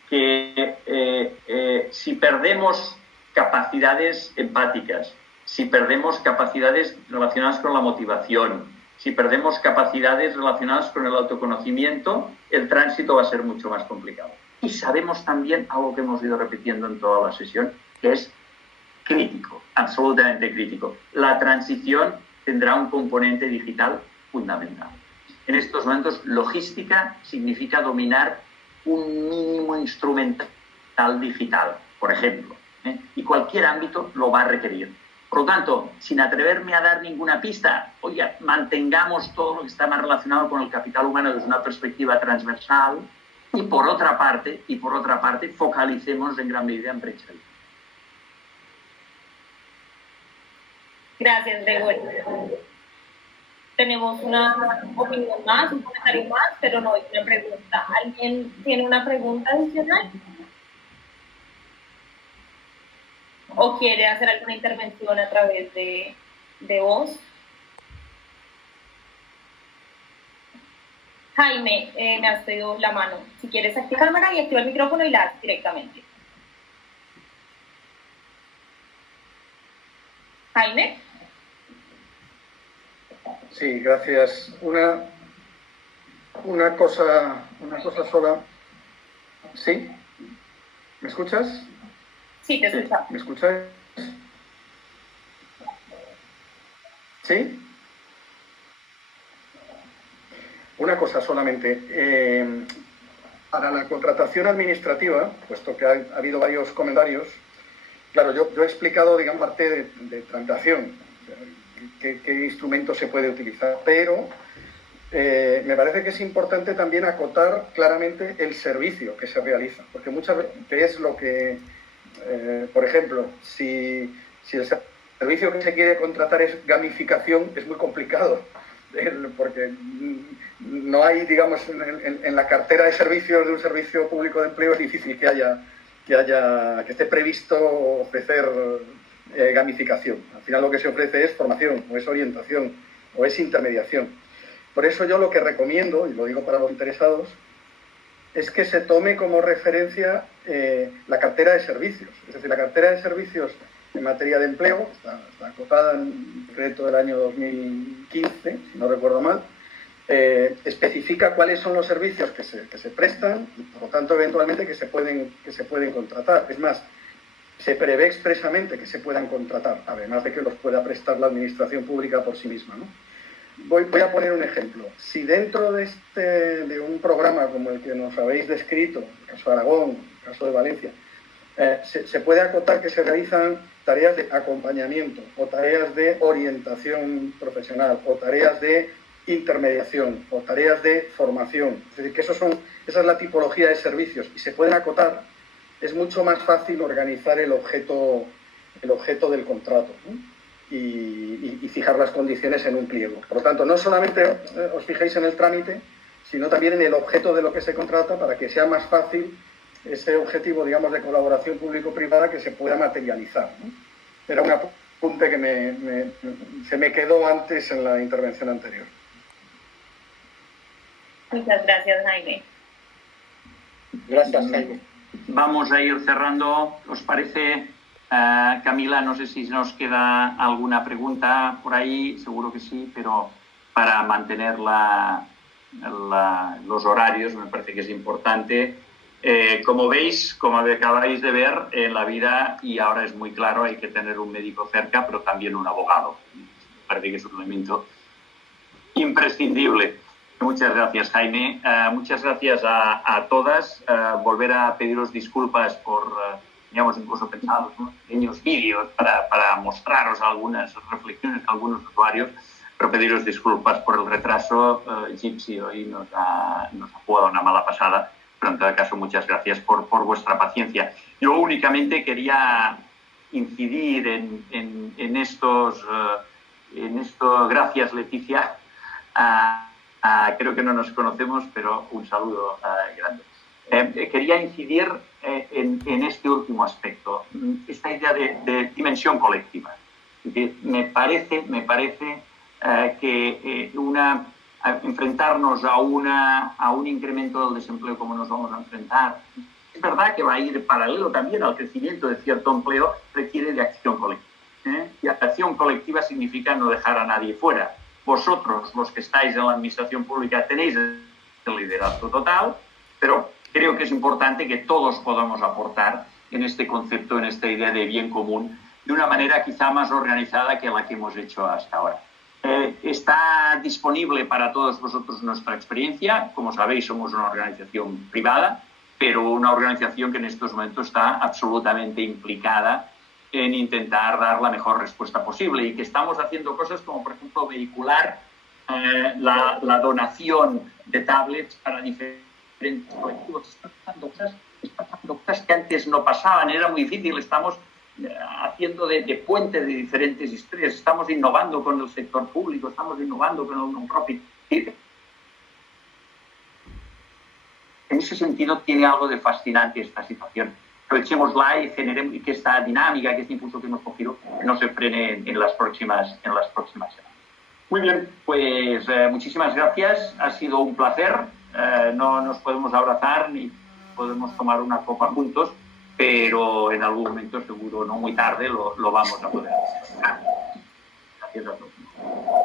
Que si perdemos capacidades empáticas, si perdemos capacidades relacionadas con la motivación, si perdemos capacidades relacionadas con el autoconocimiento, el tránsito va a ser mucho más complicado. Y sabemos también algo que hemos ido repitiendo en toda la sesión, que es crítico, absolutamente crítico. La transición tendrá un componente digital fundamental. En estos momentos, logística significa dominar un mínimo instrumental digital, por ejemplo, y cualquier ámbito lo va a requerir. Por lo tanto, sin atreverme a dar ninguna pista, oye, mantengamos todo lo que está más relacionado con el capital humano desde una perspectiva transversal y por otra parte, focalicemos en gran medida en brecha. Gracias, Gregorio. Tenemos una opinión más, un comentario más, pero no hay una pregunta. ¿Alguien tiene una pregunta adicional? ¿O quiere hacer alguna intervención a través de voz? Jaime, me has pedido la mano. Si quieres, activa la cámara y activa el micrófono y la haces directamente. Jaime. Sí, gracias. Una cosa sola. ¿Sí? ¿Me escuchas? Sí, te escuchamos. ¿Me escucháis? ¿Sí? Una cosa solamente. Para la contratación administrativa, puesto que ha habido varios comentarios, claro, yo he explicado, digamos, parte de tramitación, qué instrumento se puede utilizar, pero me parece que es importante también acotar claramente el servicio que se realiza, porque muchas veces es lo que, por ejemplo, si el servicio que se quiere contratar es gamificación, es muy complicado porque no hay, digamos, en la cartera de servicios de un servicio público de empleo es difícil que esté previsto ofrecer gamificación. Al final lo que se ofrece es formación, o es orientación, o es intermediación. Por eso yo lo que recomiendo, y lo digo para los interesados, es que se tome como referencia la cartera de servicios. Es decir, la cartera de servicios en materia de empleo, está acotada en un decreto del año 2015, si no recuerdo mal, especifica cuáles son los servicios que se prestan y, por lo tanto, eventualmente que se pueden contratar. Es más, se prevé expresamente que se puedan contratar, además de que los pueda prestar la administración pública por sí misma, ¿no? Voy a poner un ejemplo. Si dentro de un programa como el que nos habéis descrito, el caso de Aragón, el caso de Valencia, se puede acotar que se realizan tareas de acompañamiento o tareas de orientación profesional o tareas de intermediación o tareas de formación. Es decir, que esa es la tipología de servicios y se pueden acotar, es mucho más fácil organizar el objeto del contrato, ¿no? Y fijar las condiciones en un pliego. Por lo tanto, no solamente os fijéis en el trámite, sino también en el objeto de lo que se contrata para que sea más fácil ese objetivo, digamos, de colaboración público-privada que se pueda materializar, ¿no? Era un apunte que se me quedó antes en la intervención anterior. Muchas gracias, Jaime. Gracias, Jaime. Vamos a ir cerrando. ¿Os parece, Camila? No sé si nos queda alguna pregunta por ahí, seguro que sí, pero para mantener los horarios me parece que es importante. Como veis, como acabáis de ver, en la vida, y ahora es muy claro, hay que tener un médico cerca, pero también un abogado. Me parece que es un elemento imprescindible. Muchas gracias, Jaime. Muchas gracias a todas. Volver a pediros disculpas por, digamos, incluso pensado unos pequeños vídeos para mostraros algunas reflexiones de algunos usuarios, pero pediros disculpas por el retraso. Gypsy hoy nos ha jugado una mala pasada, pero en todo caso, muchas gracias por vuestra paciencia. Yo únicamente quería incidir en esto. Gracias, Leticia. Creo que no nos conocemos, pero un saludo grande. Quería incidir en este último aspecto, esta idea de dimensión colectiva. Me parece que enfrentarnos a un incremento del desempleo como nos vamos a enfrentar, es verdad que va a ir paralelo también al crecimiento de cierto empleo, requiere de acción colectiva. Y acción colectiva significa no dejar a nadie fuera. Vosotros, los que estáis en la administración pública, tenéis el liderazgo total, pero creo que es importante que todos podamos aportar en este concepto, en esta idea de bien común, de una manera quizá más organizada que la que hemos hecho hasta ahora. Está disponible para todos vosotros nuestra experiencia. Como sabéis, somos una organización privada, pero una organización que en estos momentos está absolutamente implicada en intentar dar la mejor respuesta posible y que estamos haciendo cosas como, por ejemplo, vehicular la donación de tablets para diferentes colectivos. Están pasando cosas que antes no pasaban, era muy difícil. Estamos haciendo de puente de diferentes historias, estamos innovando con el sector público, estamos innovando con el non-profit. En ese sentido tiene algo de fascinante esta situación. Aprovechémosla y generemos que esta dinámica, que este impulso que hemos cogido, no se frene en las próximas semanas. Muy bien, pues muchísimas gracias. Ha sido un placer. No nos podemos abrazar ni podemos tomar una copa juntos, pero en algún momento, seguro no muy tarde, lo vamos a poder hacer. Gracias a todos.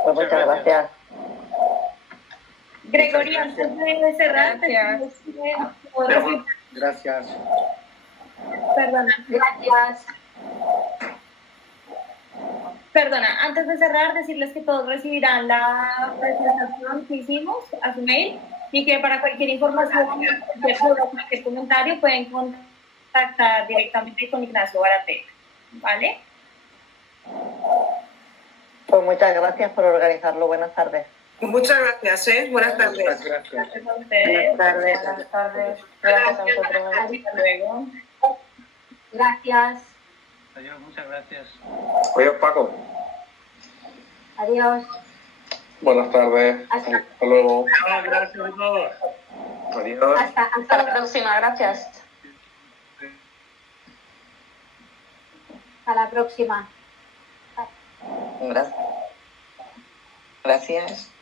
Pues muchas gracias. Gregory, antes de cerrar, Gracias. Perdona. Gracias. Perdona, antes de cerrar, decirles que todos recibirán la presentación que hicimos a su mail y que para cualquier información, cualquier comentario, pueden contactar directamente con Ignacio Baratec, ¿vale? Pues muchas gracias por organizarlo. Buenas tardes. Muchas gracias, ¿eh? Buenas tardes. Gracias. Gracias a ustedes. Buenas tardes. Gracias a vosotros. Hasta luego. Gracias. Adiós, muchas gracias. Oye, Paco. Adiós. Buenas tardes. Hasta luego. Gracias a todos. Adiós. Hasta la próxima, gracias. Hasta la próxima. Gracias.